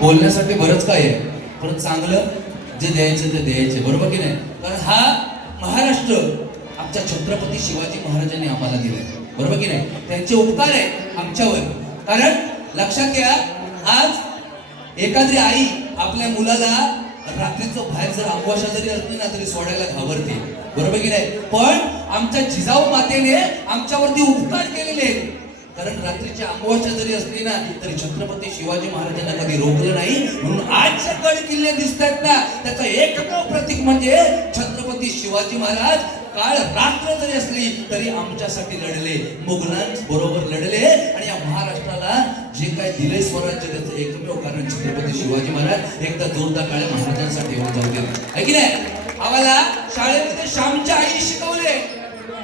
बोलण्यासाठी बरंच काय आहे. पण चांगलं जे द्यायचं ते द्यायचे बरोबर की नाही? कारण हा महाराष्ट्र आमच्या छत्रपती शिवाजी महाराजांनी आम्हाला दिलाय. बरोबर की नाही? त्यांचे उपकार आहे आमच्यावर. कारण लक्षात घ्या आज एखादी आई आपल्या मुलाला रात्रीचं बाहेर जर अमावस्या जरी असली ना तरी सोडायला घाबरते. बरोबर की नाही? पण आमच्या जिजाऊ मातेने आमच्यावरती उपकार केलेले आहेत. कारण रात्रीची अमावस्या जरी असली ना तरी छत्रपती शिवाजी महाराजांना कधी रोखलं नाही. म्हणून आज गड किल्ले दिसत आहेत ना त्याचं एकमेव प्रतीक म्हणजे छत्रपती शिवाजी महाराज. काळ रात्र जरी असली तरी आमच्यासाठी लढले. मुघलांच बरोबर लढले. आणि या महाराष्ट्राला जे काय दिले स्वराज्य त्याचं एकमेव कारण छत्रपती शिवाजी महाराज. एकदा जोरदार काळ महाराजांसाठी होऊन जाऊ दिले की नाही? आम्हाला शाळेमध्ये श्यामच्या आई शिकवले.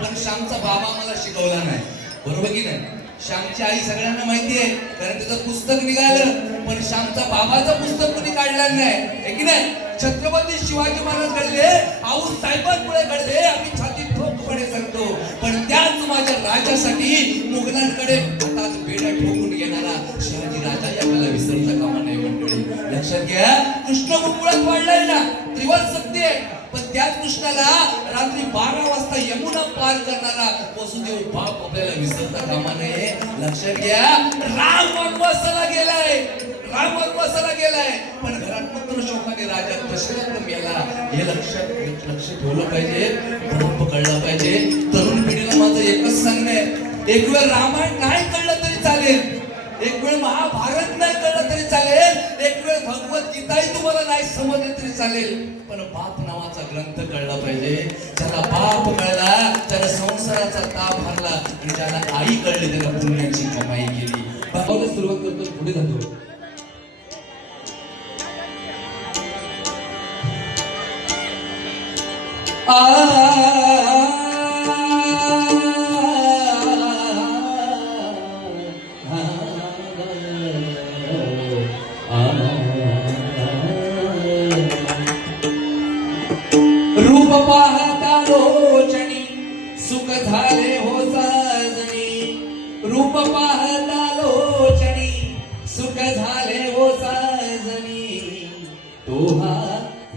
पण श्यामचा बाबा मला शिकवला नाही. बरोबर की नाही? श्यामची आई सगळ्यांना माहिती आहे कारण त्याचं पुस्तक निघालं पण श्यामचा बाबाचं पुस्तक कोणी काढलं नाही. की नाही? छत्रपती शिवाजी महाराज घडले आऊ साहेबांमुळे घडले आम्ही छाती ठोकपणे सांगतो पण त्याच माझ्या राजासाठी मुघलांकडे हातात बेड्या ठोकून येणारा शिवाजी राजा याला विसरता कामा नाही मंडळी. लक्षात घ्या कृष्ण गोकुळात वाढलाय ना. त्रिवाद सत्य आहे. पण त्याच कृष्णाला रात्री बारा वाजता यमुना पार करणारा वसुदेव बाप आपल्याला विसरता कामा नये. लक्षात घ्या राम वनवासाला गेलाय. राम वनवासाला गेलाय. पण घरात पुत्र शोकाने राजा दशरथ मेला. हे लक्षात लक्ष ठेवलं पाहिजे. म्हणून कळलं पाहिजे. तरुण पिढीला माझं एकच सांगणं आहे. एक वेळ रामायण नाही कळलं तरी चालेल. एक वेळ महाभारत नाही कळलं भगवद्गीताही तुम्हाला नाही समजले तरी चालेल पण बाप नावाचा ग्रंथ कळला पाहिजे. ज्याला बाप कळला त्याला संसाराचा ताप हरला आणि ज्याला आई कळली त्याला पुण्याची कमाई केली. बाबाला सुरुवात करतो पुढे जातो. आ तो हा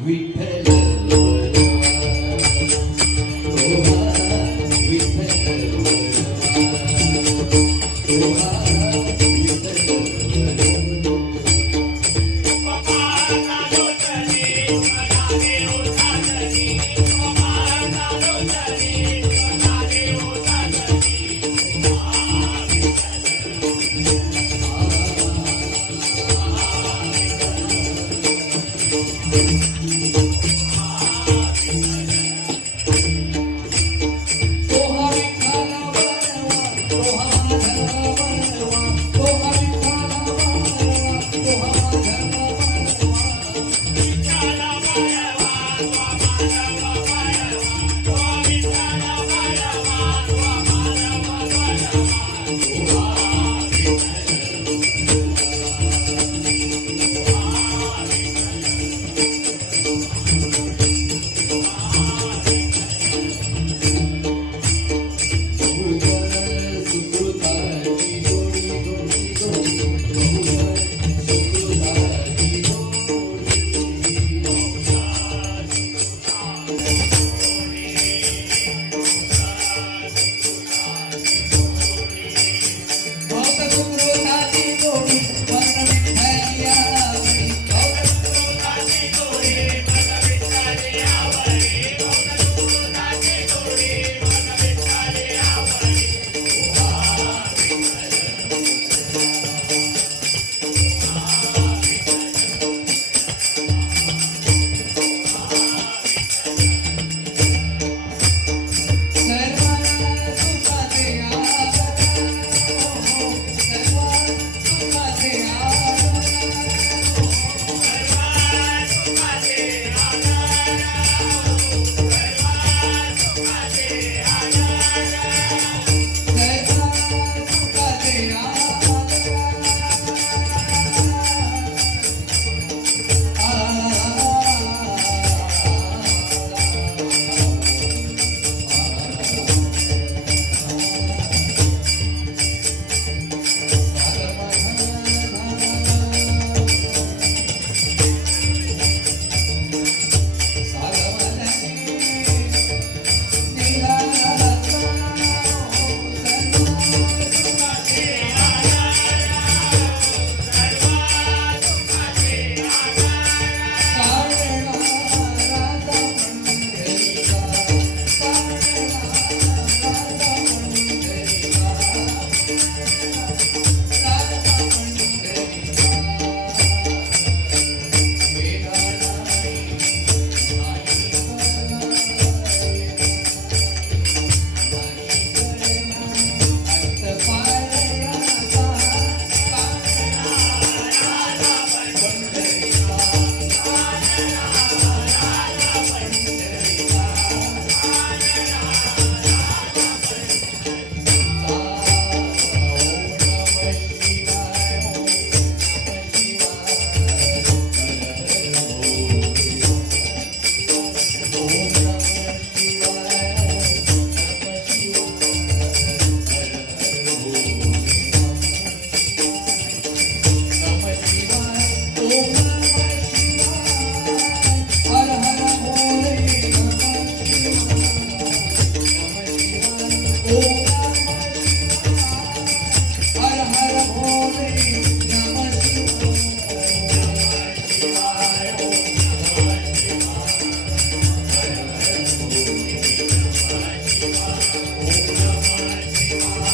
विठ्ठल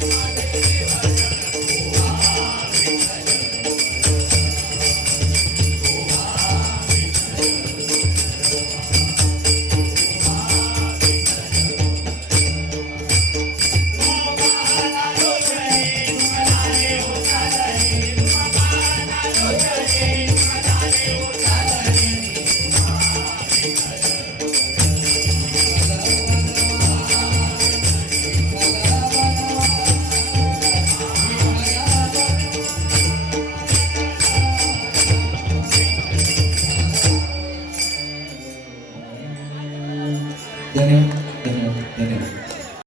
Bye.